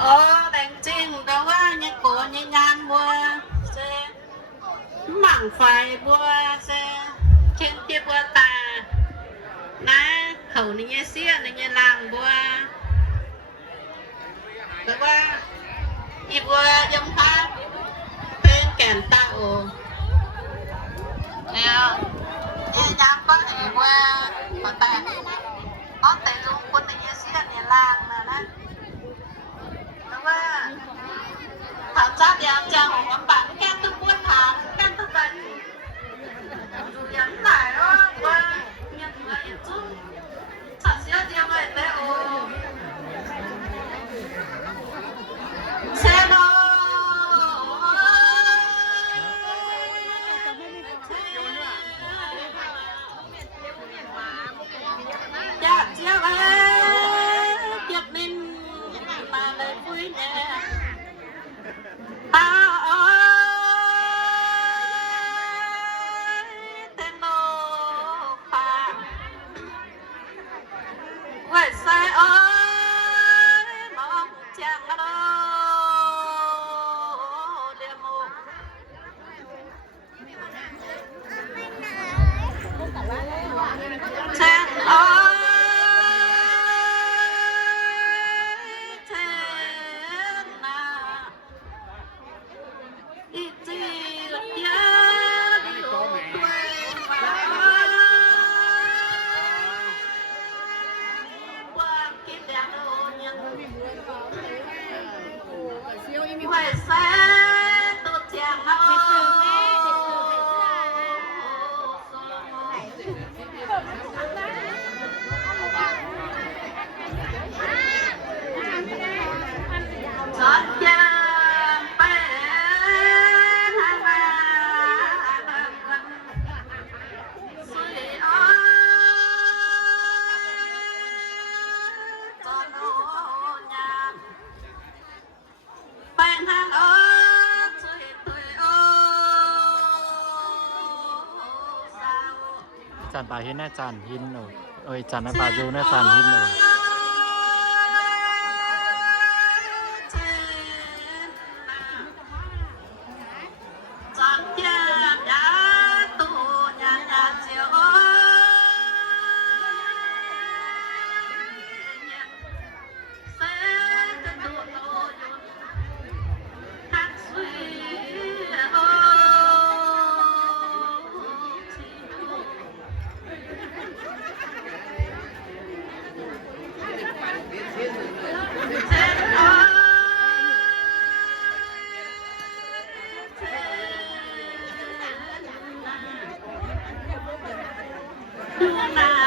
ờ đánh trình đâu á, như cổ như nhan mua xe. Mảng phải mua xe, trên kia mua tà. Na khẩu này như xia à, này như làng mua đâu á đi mua giống pháp tên kèn tạo. Nè như nhan có thể mua có tà. Có thể dùng quân này như xia à, này làng. ถามทราบยามจางของคำปะแก้มตึ้งบ้วนทาง จานปลาหินแน่จันหินหนูเอ้ยจันน้ำปลาดูแน่จันหินหนู 怎么？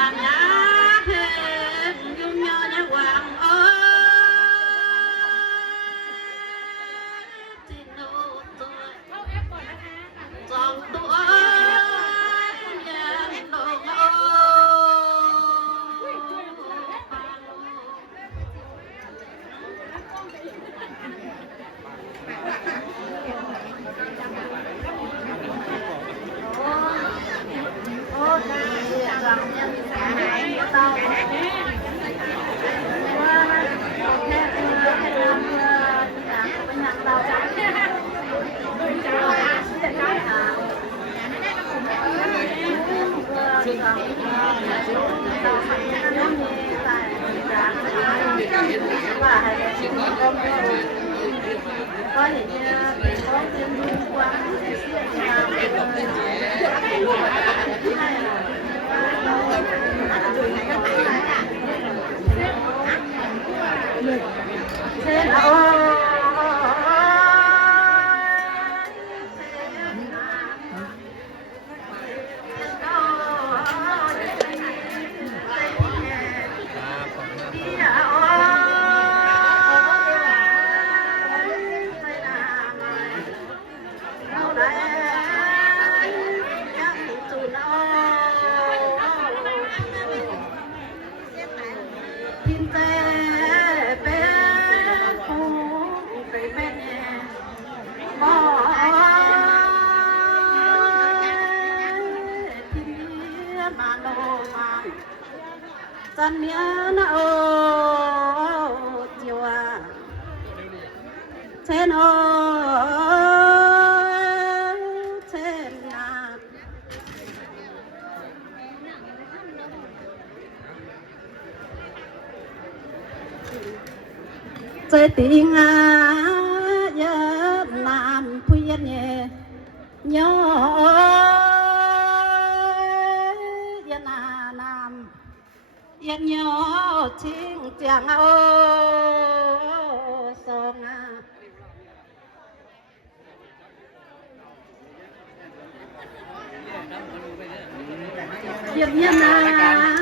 Thế nó thế nào chơi tiếng à giờ nam phiên nhẹ nhớ yên à nam yên nhớ chính tiếng ơi Việc.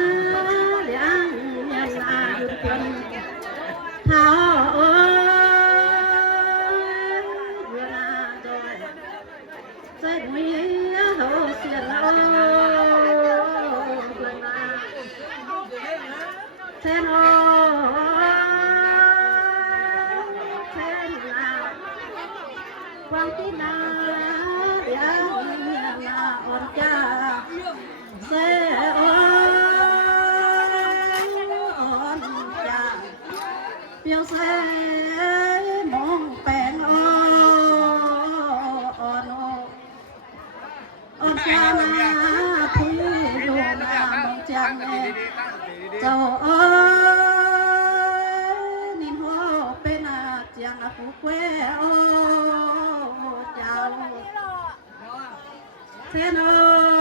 น้องแปงอ่อนอ่อนจ้าพี่ดูงามจังเจ้าอ่อนนินโเป็นอาจังผู้แควอเจ้าเซนอ่อ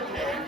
over there.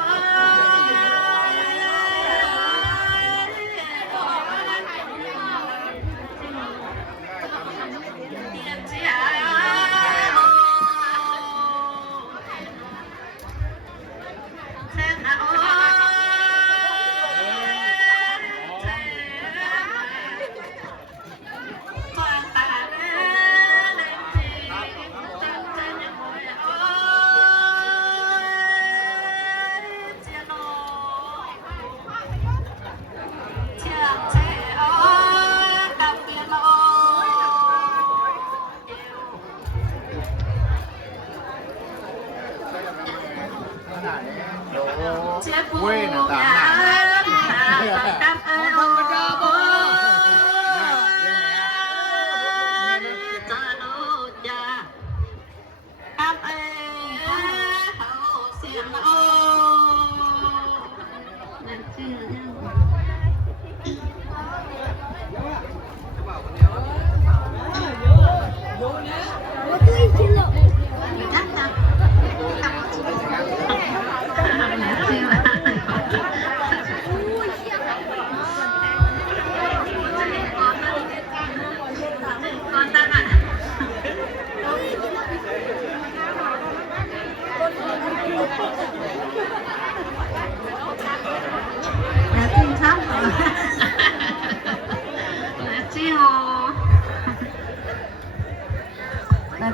对呀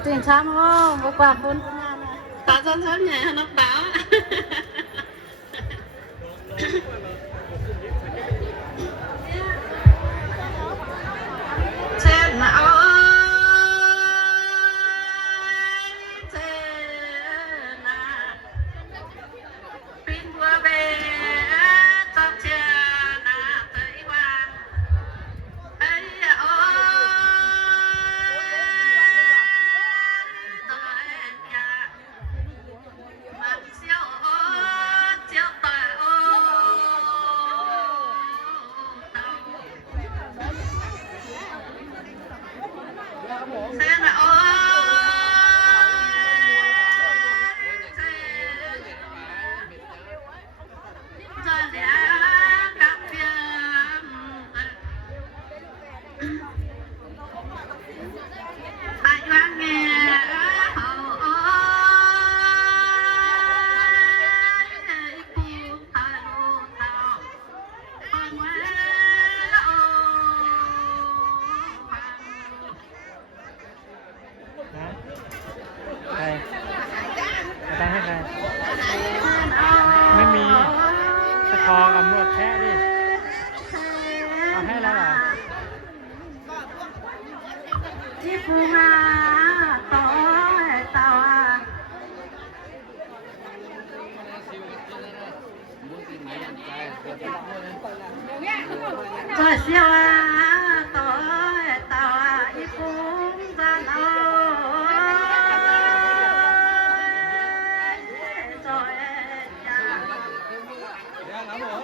ตื่นเช้ามาว่าว่าฝนตาซ้อนๆใหญ่ฮะนักบ่าว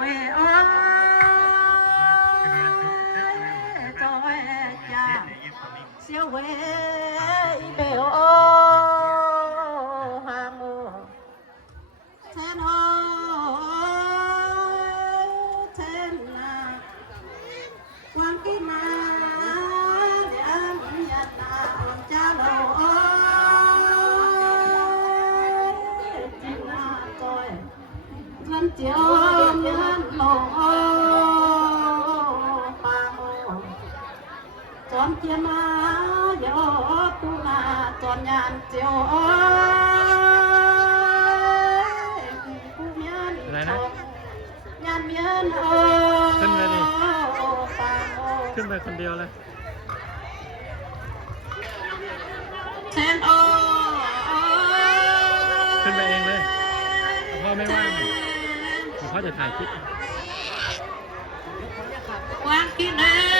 แม่โอ้ยจจ้เสียวเว ขึ้นไปดิขึ้นไปคนเดียวเลยขึ้นไปเองเลยพ่อไม่ว่างพ่อจะถ่ายคลิปวางกินนะ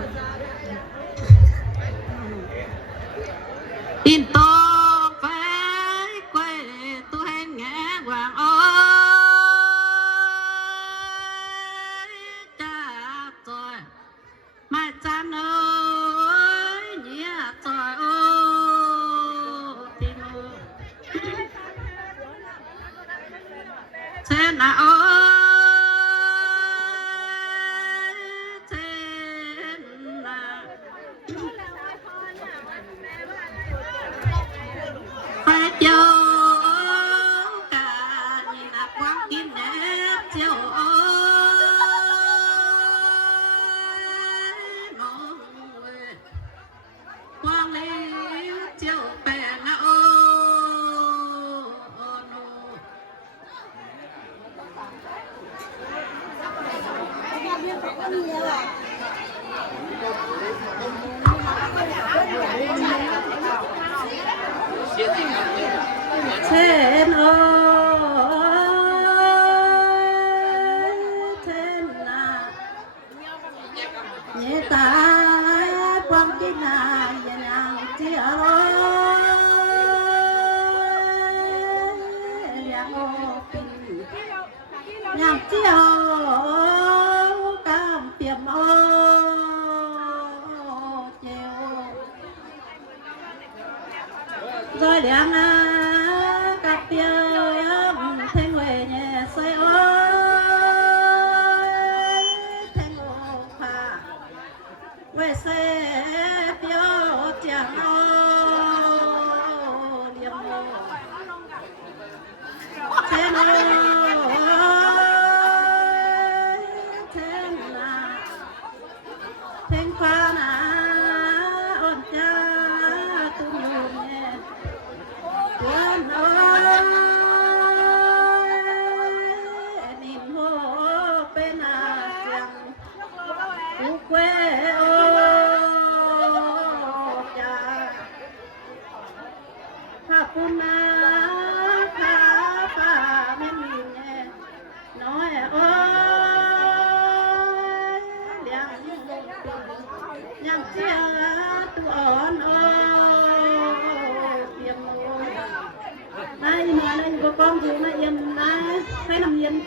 Thiên ơi thiên à nhẹ ta quăng cái nào nhà nàng chi ơi nhà chi ô nga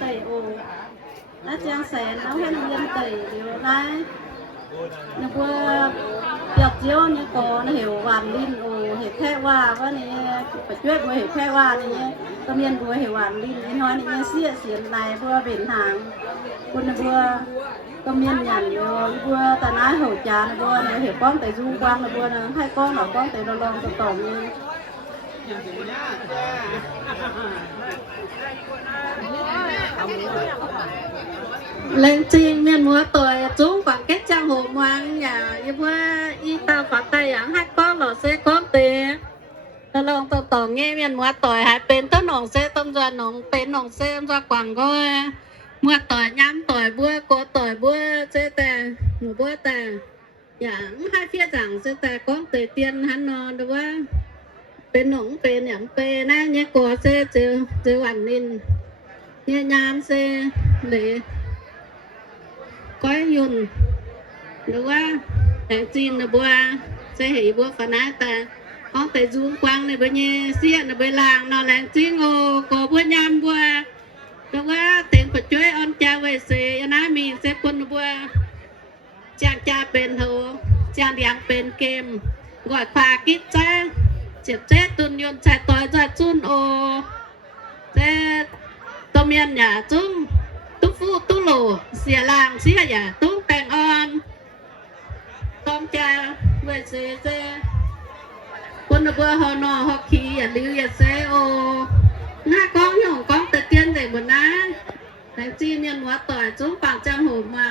hay nằm yên tẩy ồ nó trang sẻ nó hay nằm yên tẩy điều nay nó vừa tiệc chiếu như có nó hiểu hoàn linh ồ hiểu khe qua có này phải chuyết vừa hiểu khe qua này tâm yên vừa hiểu hoàn linh này nói này xịa xiên này vừa biển hàng quân vừa tâm yên nhàn vừa vừa ta nói hậu trà nó vừa nó hiểu con tại du quang nó vừa nó hai con nó con tại nó lòng tự tổng như lên trên miền múa tuổi chúng khoảng kết trang hồ ngoan nhà. Như bữa y tao có tay ảnh hai con lò xe con tiền tao lòng tao tổ nghe miền múa tuổi hai bên tao nòng xe tâm ra nòng, bên nòng xe ra quảng coi múa tuổi nhắm tuổi bữa có tuổi bữa xe tè một bữa tè chẳng dạ, hai phía rằng xe tè con tê tiền hắn nó được không bên nòng, bên nhắm bên na nhé có xe chứ chứ hoàn nên nhẹ nhám xe để có yun đúng quá. Để xin là bua xe hỉ bua phần nát ta. Có thể dùng quang này bởi nhé xiên là bởi làng. Nó là xin ngô, có bua nhằm bua đúng quá. Tiền phải chơi ông cha về xe nó mình sẽ quân bua chàng cha bên hồ, chàng điang bên kem gọi pha kít cha. Chết chết tuần yun chạy tối ra chun ô. เมียนหยาจุ้มตุ้ฟูตุ้โล เสียลางเสียหยาตุ้งแตงอ่อนต้อมจ้าเวเซเซคนเบัวฮอนอฮอกคีอย่าลืออย่าเซโอหน้ากองหยองกองตะเตียนใหญ่หบนนั้นแต่จีเนี่ยหัวต่อยจุ้มปากจังหูมา